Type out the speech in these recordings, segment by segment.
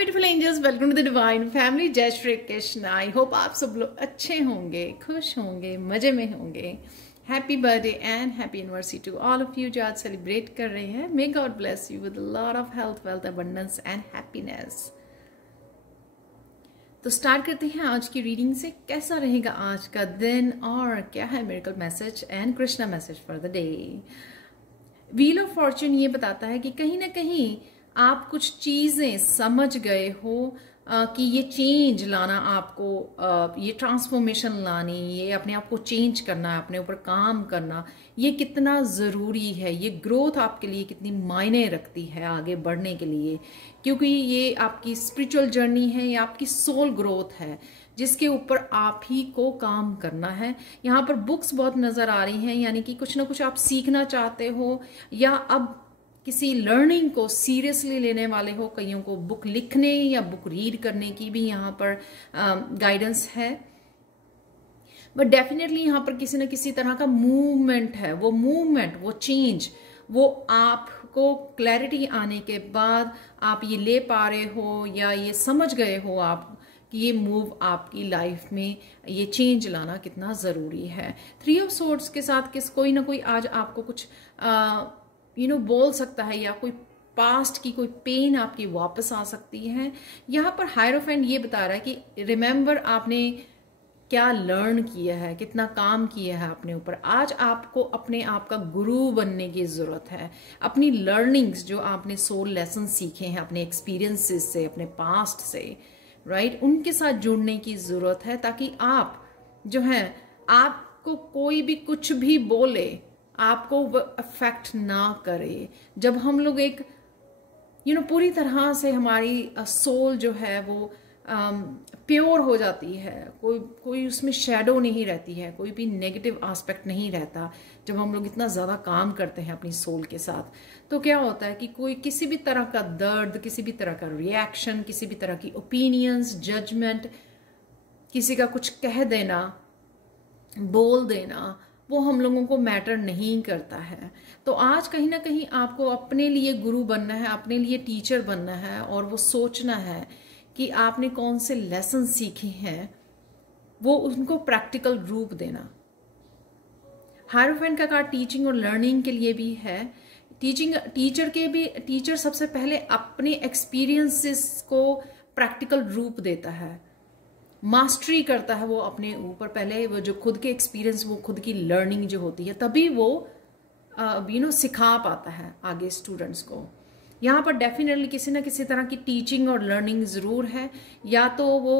Beautiful angels, welcome to the divine family. जय Shri Krishna. I hope आप सब लोग अच्छे होंगे, खुश होंगे, मजे में होंगे। Happy birthday and happy anniversary to all of you जो आज सेलिब्रेट कर रहे हैं। May god bless you with lot of health, wealth, abundance and happiness. तो स्टार्ट करते हैं आज की रीडिंग से। कैसा रहेगा आज का दिन और क्या है miracle message and Krishna message for the day. Wheel of Fortune ये बताता है कि कहीं ना कहीं आप कुछ चीजें समझ गए हो कि ये चेंज लाना आपको, ये ट्रांसफॉर्मेशन लानी, ये अपने आप को चेंज करना, अपने ऊपर काम करना, ये कितना ज़रूरी है। ये ग्रोथ आपके लिए कितनी मायने रखती है आगे बढ़ने के लिए, क्योंकि ये आपकी स्पिरिचुअल जर्नी है, ये आपकी सोल ग्रोथ है जिसके ऊपर आप ही को काम करना है। यहाँ पर बुक्स बहुत नज़र आ रही हैं, यानी कि कुछ ना कुछ आप सीखना चाहते हो या अब किसी लर्निंग को सीरियसली लेने वाले हो। कईयों को बुक लिखने या बुक रीड करने की भी यहाँ पर गाइडेंस है। बट डेफिनेटली यहाँ पर किसी न किसी तरह का मूवमेंट है। वो मूवमेंट, वो चेंज, वो आपको क्लैरिटी आने के बाद आप ये ले पा रहे हो या ये समझ गए हो आप कि ये मूव आपकी लाइफ में ये चेंज लाना कितना ज़रूरी है। 3 ऑफ सोर्ड्स के साथ कोई ना कोई आज आपको कुछ बोल सकता है, या कोई पास्ट की कोई पेन आपकी वापस आ सकती है। यहाँ पर हायरोफेंट ये बता रहा है कि रिमेंबर आपने क्या लर्न किया है, कितना काम किया है अपने ऊपर। आज आपको अपने आप का गुरु बनने की ज़रूरत है। अपनी लर्निंग्स जो आपने सोल लेसन सीखे हैं अपने एक्सपीरियंसेस से, अपने पास्ट से, राइट, उनके साथ जुड़ने की ज़रूरत है, ताकि आप जो है, आपको कोई भी कुछ भी बोले आपको वो अफेक्ट ना करे। जब हम लोग एक पूरी तरह से हमारी सोल जो है वो प्योर हो जाती है, कोई उसमें शेडो नहीं रहती है, कोई भी नेगेटिव एस्पेक्ट नहीं रहता। जब हम लोग इतना ज़्यादा काम करते हैं अपनी सोल के साथ, तो क्या होता है कि कोई किसी भी तरह का दर्द, किसी भी तरह का रिएक्शन, किसी भी तरह की ओपिनियंस, जजमेंट, किसी का कुछ कह देना, बोल देना, वो हम लोगों को मैटर नहीं करता है। तो आज कहीं ना कहीं आपको अपने लिए गुरु बनना है, अपने लिए टीचर बनना है, और वो सोचना है कि आपने कौन से लेसन सीखे हैं, वो उनको प्रैक्टिकल रूप देना। हायरोफेंट का कार्ड टीचिंग और लर्निंग के लिए भी है। टीचर सबसे पहले अपने एक्सपीरियंसेस को प्रैक्टिकल रूप देता है, मास्टरी करता है वो अपने ऊपर। पहले वो जो खुद के एक्सपीरियंस, वो खुद की लर्निंग जो होती है, तभी वो सिखा पाता है आगे स्टूडेंट्स को। यहाँ पर डेफिनेटली किसी ना किसी तरह की टीचिंग और लर्निंग ज़रूर है। या तो वो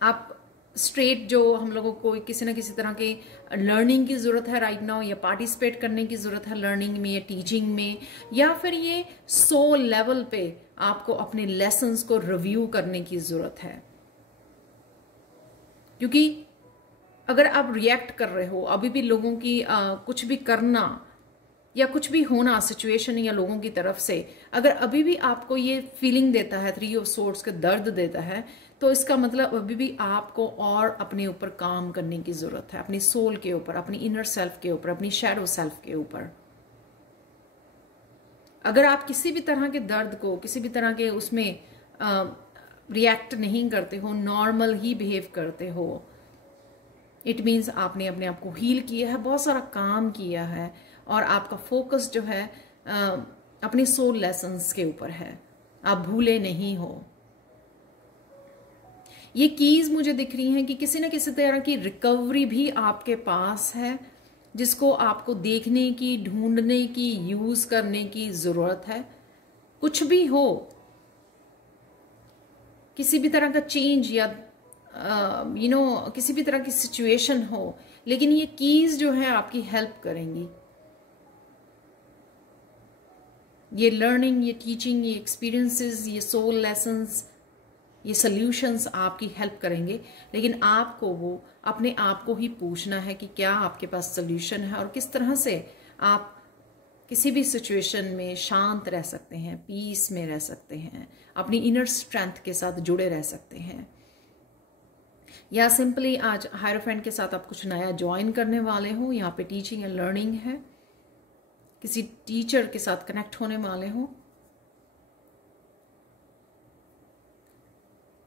आप स्ट्रेट जो हम लोगों को किसी ना किसी तरह की लर्निंग की ज़रूरत है राइट नाउ, या पार्टिसिपेट करने की ज़रूरत है लर्निंग में या टीचिंग में, या फिर ये सोल लेवल पे आपको अपने लेसन्स को रिव्यू करने की ज़रूरत है। क्योंकि अगर आप रिएक्ट कर रहे हो अभी भी लोगों की कुछ भी करना या कुछ भी होना सिचुएशन या लोगों की तरफ से, अगर अभी भी आपको ये फीलिंग देता है, 3 ऑफ सोर्ड्स का दर्द देता है, तो इसका मतलब अभी भी आपको और अपने ऊपर काम करने की ज़रूरत है, अपनी सोल के ऊपर, अपनी इनर सेल्फ के ऊपर, अपनी शैडो सेल्फ के ऊपर। अगर आप किसी भी तरह के दर्द को, किसी भी तरह के उसमें रिएक्ट नहीं करते हो, नॉर्मल ही बिहेव करते हो, इट मीन्स आपने अपने आप को हील किया है, बहुत सारा काम किया है, और आपका फोकस जो है अपने सोल लेसन्स के ऊपर है। आप भूले नहीं हो। ये कीज मुझे दिख रही हैं कि किसी न किसी तरह की रिकवरी भी आपके पास है, जिसको आपको देखने की, ढूंढने की, यूज करने की जरूरत है। कुछ भी हो, किसी भी तरह का चेंज या किसी भी तरह की सिचुएशन हो, लेकिन ये कीज जो है आपकी हेल्प करेंगी। ये लर्निंग, ये टीचिंग, ये एक्सपीरियंसेस, ये सोल लेसन्स, ये सॉल्यूशंस आपकी हेल्प करेंगे। लेकिन आपको वो अपने आप को ही पूछना है कि क्या आपके पास सॉल्यूशन है, और किस तरह से आप किसी भी सिचुएशन में शांत रह सकते हैं, पीस में रह सकते हैं, अपनी इनर स्ट्रेंथ के साथ जुड़े रह सकते हैं। या सिंपली आज हायरोफेंट के साथ आप कुछ नया ज्वाइन करने वाले हो, यहाँ पे टीचिंग एंड लर्निंग है, किसी टीचर के साथ कनेक्ट होने वाले हो,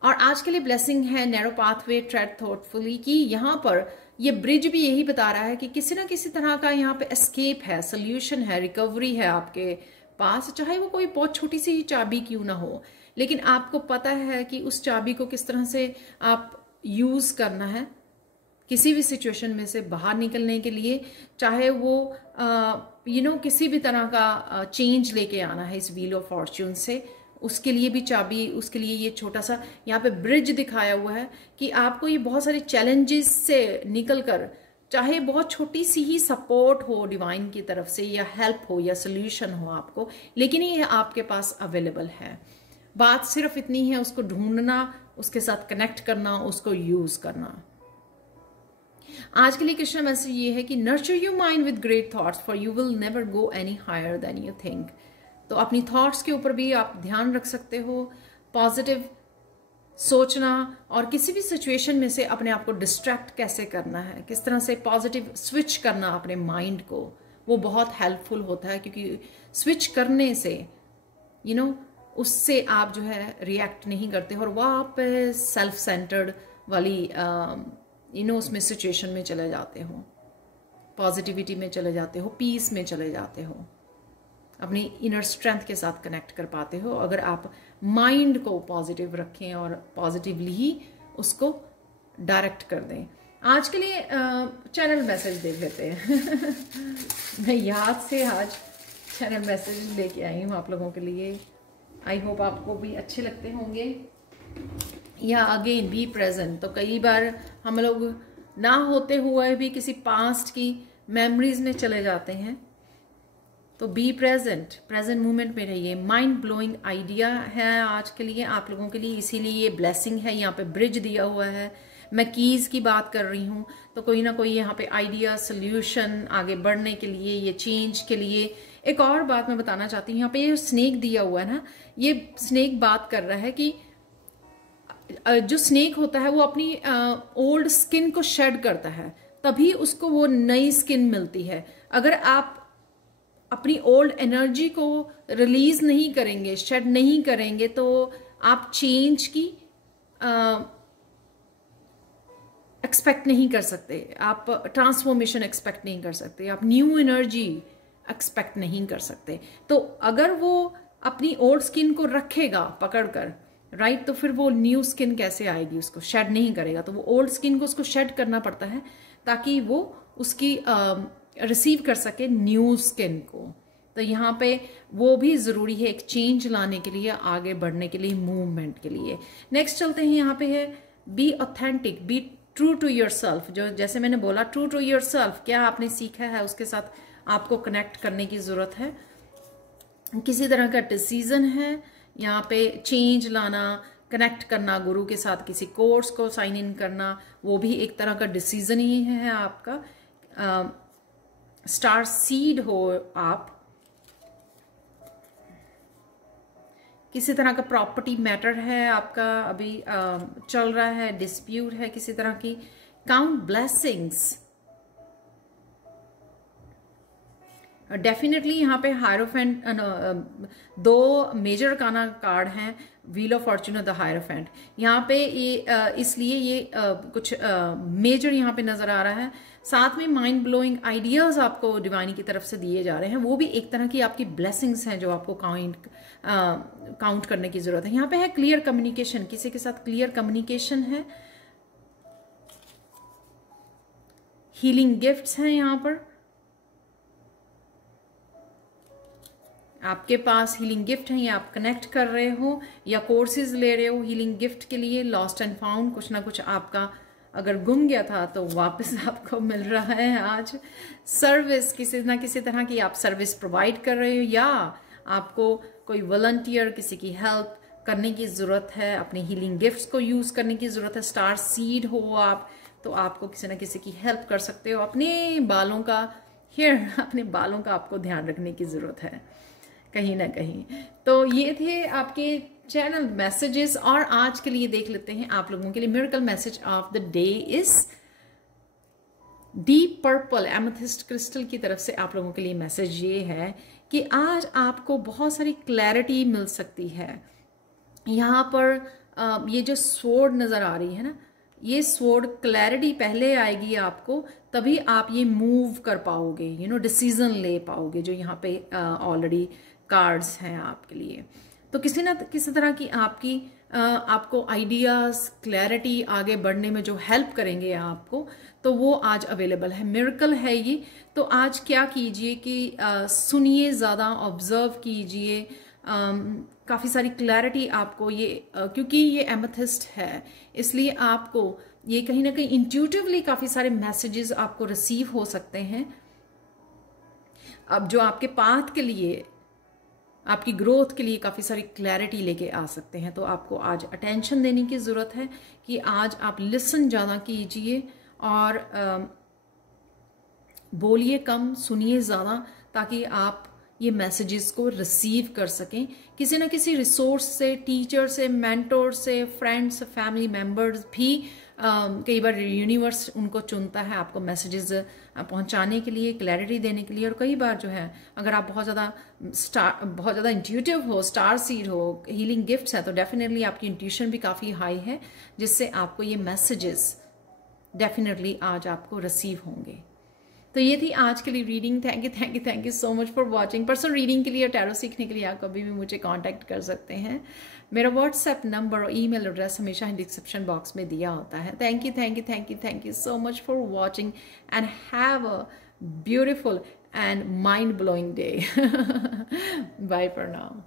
और आज के लिए ब्लेसिंग है नैरो पाथवे ट्रेड थॉटफुली की यहाँ पर ये ब्रिज भी यही बता रहा है कि किसी ना किसी तरह का यहाँ पे एस्केप है, सोल्यूशन है, रिकवरी है आपके पास, चाहे वो कोई बहुत छोटी सी चाबी क्यों ना हो, लेकिन आपको पता है कि उस चाबी को किस तरह से आप यूज करना है किसी भी सिचुएशन में से बाहर निकलने के लिए, चाहे वो किसी भी तरह का चेंज लेके आना है इस व्हील ऑफ फॉर्च्यून से, उसके लिए भी चाबी, उसके लिए ये छोटा सा यहाँ पे ब्रिज दिखाया हुआ है कि आपको ये बहुत सारे चैलेंजेस से निकल कर, चाहे बहुत छोटी सी ही सपोर्ट हो डिवाइन की तरफ से या हेल्प हो या सोल्यूशन हो आपको, लेकिन ये आपके पास अवेलेबल है। बात सिर्फ इतनी है उसको ढूंढना, उसके साथ कनेक्ट करना, उसको यूज करना। आज के लिए कृष्ण मैसेज ये है कि nurture your mind with great thoughts for you will never go any higher than you think. तो अपनी थॉट्स के ऊपर भी आप ध्यान रख सकते हो, पॉजिटिव सोचना और किसी भी सिचुएशन में से अपने आप को डिस्ट्रैक्ट कैसे करना है, किस तरह से पॉजिटिव स्विच करना अपने माइंड को, वो बहुत हेल्पफुल होता है क्योंकि स्विच करने से उससे आप जो है रिएक्ट नहीं करते और वापस सेल्फ सेंटर्ड वाली उसमें सिचुएशन में चले जाते हो, पॉजिटिविटी में चले जाते हो, पीस में चले जाते हो, अपनी इनर स्ट्रेंथ के साथ कनेक्ट कर पाते हो अगर आप माइंड को पॉजिटिव रखें और पॉजिटिवली ही उसको डायरेक्ट कर दें। आज के लिए चैनल मैसेज देख लेते हैं मैं याद से आज चैनल मैसेज लेके आई हूँ आप लोगों के लिए। आई होप आपको भी अच्छे लगते होंगे। या अगेन बी प्रेजेंट, तो कई बार हम लोग ना होते हुए भी किसी पास्ट की मेमोरीज में चले जाते हैं, तो बी प्रेजेंट, प्रेजेंट मोमेंट में रहिए। माइंड ब्लोइंग आइडिया है आज के लिए आप लोगों के लिए, इसीलिए ये ब्लेसिंग है। यहाँ पे ब्रिज दिया हुआ है, मैं कीज की बात कर रही हूँ, तो कोई ना कोई यहाँ पे आइडिया, सोल्यूशन आगे बढ़ने के लिए, ये चेंज के लिए। एक और बात मैं बताना चाहती हूँ, यहाँ पे ये स्नेक दिया हुआ है ना, ये स्नेक बात कर रहा है कि जो स्नेक होता है वो अपनी ओल्ड स्किन को शेड करता है, तभी उसको वो नई स्किन मिलती है। अगर आप अपनी ओल्ड एनर्जी को रिलीज नहीं करेंगे, शेड नहीं करेंगे, तो आप चेंज की एक्सपेक्ट नहीं कर सकते, आप ट्रांसफॉर्मेशन एक्सपेक्ट नहीं कर सकते, आप न्यू एनर्जी एक्सपेक्ट नहीं कर सकते। तो अगर वो अपनी ओल्ड स्किन को रखेगा पकड़कर, राइट, तो फिर वो न्यू स्किन कैसे आएगी, उसको शेड नहीं करेगा, तो वो ओल्ड स्किन को उसको शेड करना पड़ता है ताकि वो उसकी रिसीव कर सके न्यू स्किन को। तो यहाँ पे वो भी जरूरी है एक चेंज लाने के लिए, आगे बढ़ने के लिए, मूवमेंट के लिए। नेक्स्ट चलते हैं, यहाँ पे है be authentic, be true to yourself. जो जैसे मैंने बोला ट्रू टू योर सेल्फ, क्या आपने सीखा है उसके साथ आपको कनेक्ट करने की जरूरत है। किसी तरह का डिसीजन है यहाँ पे, चेंज लाना, कनेक्ट करना गुरु के साथ, किसी कोर्स को साइन इन करना, वो भी एक तरह का डिसीजन ही है आपका। स्टार सीड हो आप, किसी तरह का प्रॉपर्टी मैटर है आपका अभी चल रहा है, डिस्प्यूट है किसी तरह की। काउंट ब्लेसिंग्स, डेफिनेटली यहाँ पे हायरोफेंट, दो मेजर काना कार्ड हैं, व्हील ऑफ फॉर्च्यून और द हायरोफेंट। यहाँ पे ये इसलिए ये कुछ मेजर यहाँ पे नजर आ रहा है। साथ में माइंड ब्लोइंग आइडियाज आपको डिवाइन की तरफ से दिए जा रहे हैं, वो भी एक तरह की आपकी ब्लेसिंग्स हैं जो आपको काउंट करने की जरूरत है। यहाँ पे है क्लियर कम्युनिकेशन, किसी के साथ क्लियर कम्युनिकेशन है। हीलिंग गिफ्ट्स हैं यहाँ पर, आपके पास हीलिंग गिफ्ट है या आप कनेक्ट कर रहे हो या कोर्सेज ले रहे हो हीलिंग गिफ्ट के लिए। लॉस्ट एंड फाउंड, कुछ ना कुछ आपका अगर गुम गया था तो वापस आपको मिल रहा है आज। सर्विस, किसी ना किसी तरह की आप सर्विस प्रोवाइड कर रहे हो या आपको कोई वॉलंटियर, किसी की हेल्प करने की ज़रूरत है, अपने हीलिंग गिफ्ट्स को यूज़ करने की ज़रूरत है। स्टार सीड हो आप, तो आपको किसी ना किसी की हेल्प कर सकते हो। अपने बालों का अपने बालों का आपको ध्यान रखने की ज़रूरत है कहीं ना कहीं। तो ये थे आपके चैनल मैसेजेस, और आज के लिए देख लेते हैं आप लोगों के लिए miracle message of the day is deep purple amethyst crystal की तरफ से आप लोगों के लिए मैसेज ये है कि आज आपको बहुत सारी क्लैरिटी मिल सकती है। यहाँ पर ये जो स्वॉर्ड नजर आ रही है ना, ये स्वॉर्ड क्लैरिटी पहले आएगी आपको, तभी आप ये मूव कर पाओगे, डिसीजन ले पाओगे, जो यहाँ पे ऑलरेडी कार्ड्स हैं आपके लिए। तो किसी ना किसी तरह की आपको आइडियाज, क्लैरिटी आगे बढ़ने में जो हेल्प करेंगे आपको, तो वो आज अवेलेबल है। मिरेकल है ये। तो आज क्या कीजिए कि सुनिए, ज़्यादा ऑब्जर्व कीजिए, काफ़ी सारी क्लैरिटी आपको ये क्योंकि ये एमेथिस्ट है, इसलिए आपको ये कहीं ना कहीं इंट्यूटिवली काफ़ी सारे मैसेजेस आपको रिसीव हो सकते हैं। अब जो आपके पाथ के लिए, आपकी ग्रोथ के लिए काफ़ी सारी क्लैरिटी लेके आ सकते हैं। तो आपको आज अटेंशन देने की ज़रूरत है कि आज आप लिसन ज़्यादा कीजिए और बोलिए कम, सुनिए ज़्यादा, ताकि आप ये मैसेजेस को रिसीव कर सकें किसी न किसी रिसोर्स से, टीचर से, मेंटोर से, फ्रेंड्स, फैमिली मेंबर्स भी। कई बार यूनिवर्स उनको चुनता है आपको मैसेजेस पहुंचाने के लिए, क्लैरिटी देने के लिए। और कई बार जो है, अगर आप बहुत ज़्यादा इंट्यूटिव हो, स्टार सीड हो, हीलिंग गिफ्ट्स हैं, तो डेफिनेटली आपकी इंट्यूशन भी काफ़ी हाई है, जिससे आपको ये मैसेजेस डेफिनेटली आज आपको रिसीव होंगे। तो ये थी आज के लिए reading. Thank you so much for watching. Personal reading के लिए और टैरो सीखने के लिए आप कभी भी मुझे कांटेक्ट कर सकते हैं। मेरा व्हाट्सएप नंबर और ईमेल एड्रेस हमेशा डिस्क्रिप्शन बॉक्स में दिया होता है। Thank you so much for watching and have a beautiful and mind blowing day. Bye for now.